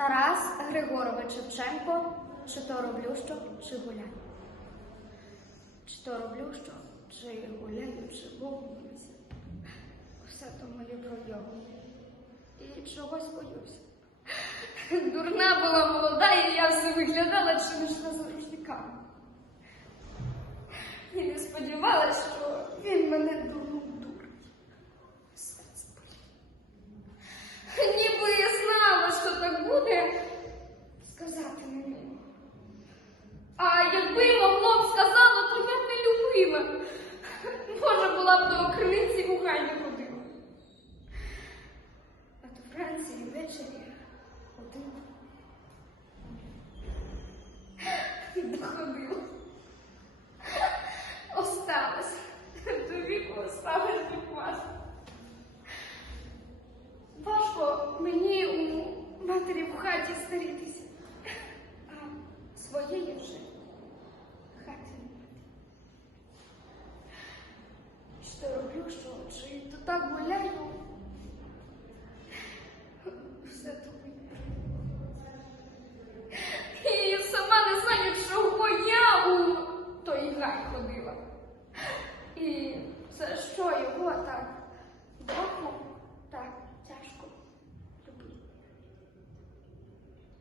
Тарас Григорович Шевченко, чи то роблю що, чи гуляю. Чи то роблю що, чи гуляю, чи Богу. Все то моє пройому. І чогось боюся. Дурна була молода, і я все виглядала чимось розрушниками. І не сподівалась, що він мене дурну дурить. Серце болить. Ніби я знала, що так буде, сказати не міг. А якби могло б сказала, то я б любила. Може, була б до криниці у не ходила. А то вранці ввечері один. Доходила. Осталось. До віку осталось буквально. Важко мені у матері в хаті старітися, а своєї вже хаті немає. Що роблю, що так гуляю, все тобі. І сама не знаю, чого я у той гай ходила. І за що його так